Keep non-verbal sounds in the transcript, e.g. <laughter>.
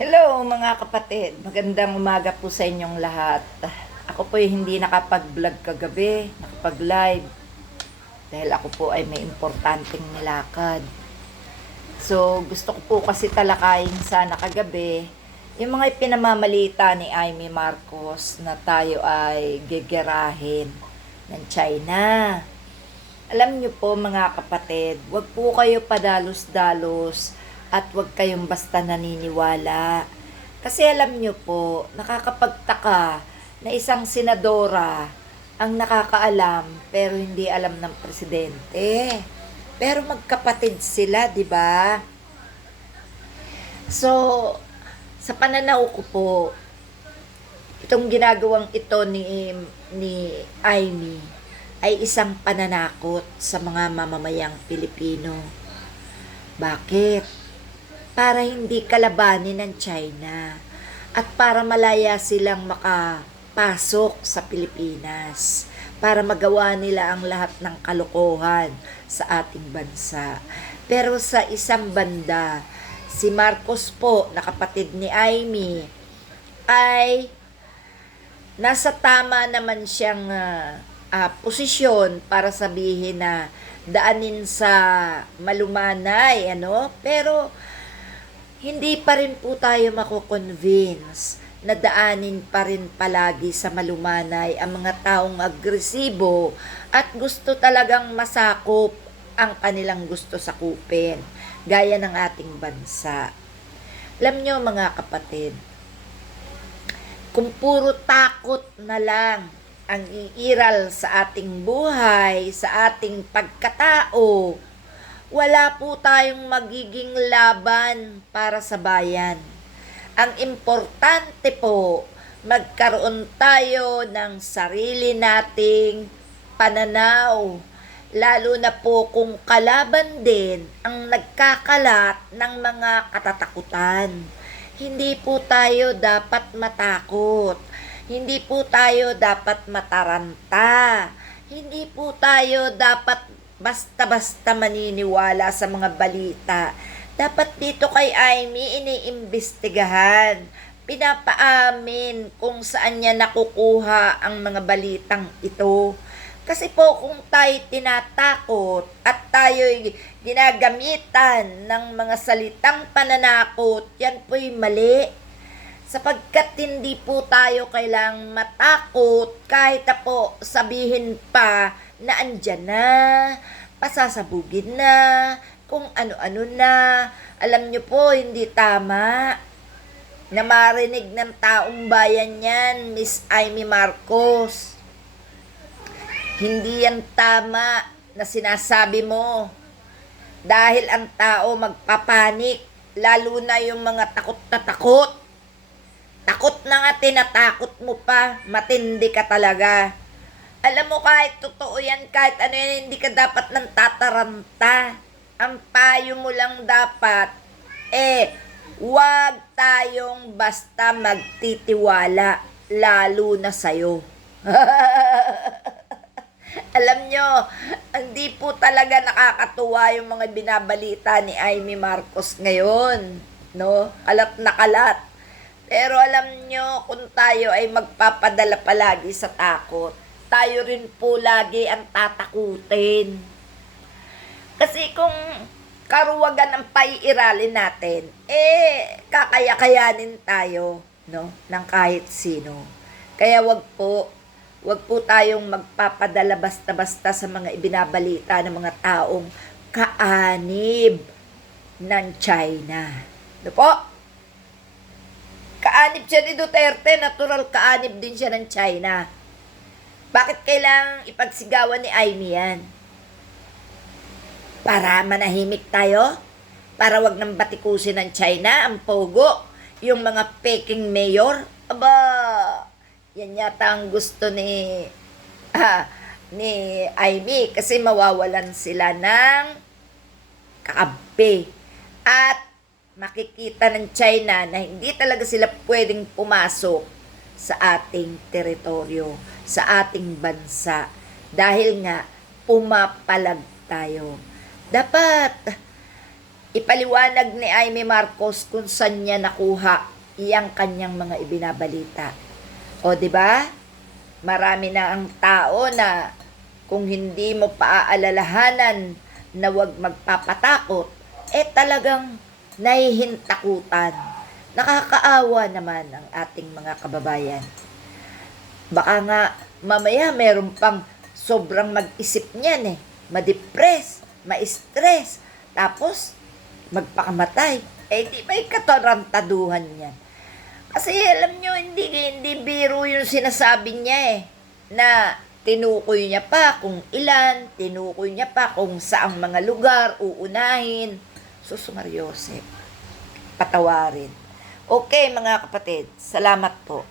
Hello mga kapatid, magandang umaga po sa inyong lahat. Ako po hindi nakapag-vlog kagabi, nakapag-live. Dahil ako po ay may importanteng nilakad. So, gusto ko po kasi talakayin sana kagabi yung mga pinamamalita ni Amy Marcos na tayo ay gegerahin ng China. Alam niyo po mga kapatid, wag po kayo padalos-dalos at wag kayong basta naniniwala. Kasi alam niyo po, nakakapagtaka na isang senadora ang nakakaalam pero hindi alam ng presidente. Pero magkapatid sila, di ba? So, sa pananaw ko po, itong ginagawang ito ni ni Amy ay isang pananakot sa mga mamamayang Pilipino. Bakit? Para hindi kalabanin ng China at para malaya silang makapasok sa Pilipinas para magawa nila ang lahat ng kalokohan sa ating bansa. Pero sa isang banda, si Marcos po, na kapatid ni Amy, ay nasa tama naman siyang ah, ah, posisyon para sabihin na daanin sa malumanay, ano? Pero hindi pa rin po tayo mako-convince na daanin pa rin palagi sa malumanay ang mga taong agresibo at gusto talagang masakop ang kanilang gusto sakupin, gaya ng ating bansa. Alam nyo mga kapatid, kung puro takot na lang ang iiral sa ating buhay, sa ating pagkatao, wala po tayong magiging laban para sa bayan. Ang importante po, magkaroon tayo ng sarili nating pananaw, lalo na po kung kalaban din ang nagkakalat ng mga katatakutan. Hindi po tayo dapat matakot. Hindi po tayo dapat mataranta. Hindi po tayo dapat basta-basta maniniwala sa mga balita. Dapat dito kay Amy iniimbestigahan. Pinapaamin kung saan niya nakukuha ang mga balitang ito. Kasi po kung tayo tinatakot at tayo ginagamitan ng mga salitang pananakot, yan po'y mali. Sapagkat hindi po tayo kailang matakot kahit na po sabihin pa na andyan na, pasasabugin na, kung ano-ano na. Alam nyo po, hindi tama na marinig ng taong bayan yan, Miss Amy Marcos. Hindi yan tama na sinasabi mo. Dahil ang tao magpapanik, lalo na yung mga takot na takot. Takot na nga tinatakot mo pa, matindi ka talaga. Alam mo kahit totoo yan, kahit ano yan, hindi ka dapat nang tataranta. Ang payo mo lang dapat, eh, wag tayong basta magtitiwala, lalo na sa'yo. <laughs> Alam nyo, hindi po talaga nakakatuwa yung mga binabalita ni Amy Marcos ngayon. No? Kalat na kalat. Pero alam nyo, kung tayo ay magpapadala palagi sa takot, tayo rin po lagi ang tatakutin. Kasi kung karuwagan ang paiiralin natin, eh, kakaya-kayanin tayo, no? Ng kahit sino. Kaya wag po, wag po tayong magpapadala basta-basta sa mga ibinabalita ng mga taong kaanib ng China. Ano po? Kaanib siya ni Duterte, natural kaanib din siya ng China. Bakit kailangang ipagsigawan ni Amy yan? Para manahimik tayo? Para wag nang batikusin ng China, ang pogo, yung mga peking mayor? Aba, yan yata ang gusto ni <laughs> ah, ni Amy kasi mawawalan sila ng kakampi. At makikita ng China na hindi talaga sila pwedeng pumasok sa ating teritoryo, sa ating bansa. Dahil nga, pumapalag tayo. Dapat ipaliwanag ni Amy Marcos kung saan niya nakuha iyang kanyang mga ibinabalita. O, di ba? Marami na ang tao na kung hindi mo paaalalahanan na wag magpapatakot, eh talagang nahihintakutan. Nakakaawa naman ang ating mga kababayan. Baka nga mamaya meron pang sobrang mag-isip niyan eh. Ma-depress, ma-stress, tapos magpakamatay. Eh di may katarantaduhan yan. Kasi alam nyo, hindi, hindi biro yung sinasabi niya eh. Na tinukoy niya pa kung ilan, tinukoy niya pa kung saang mga lugar uunahin. Sus, Mariosep, patawarin. Okay mga kapatid, salamat po.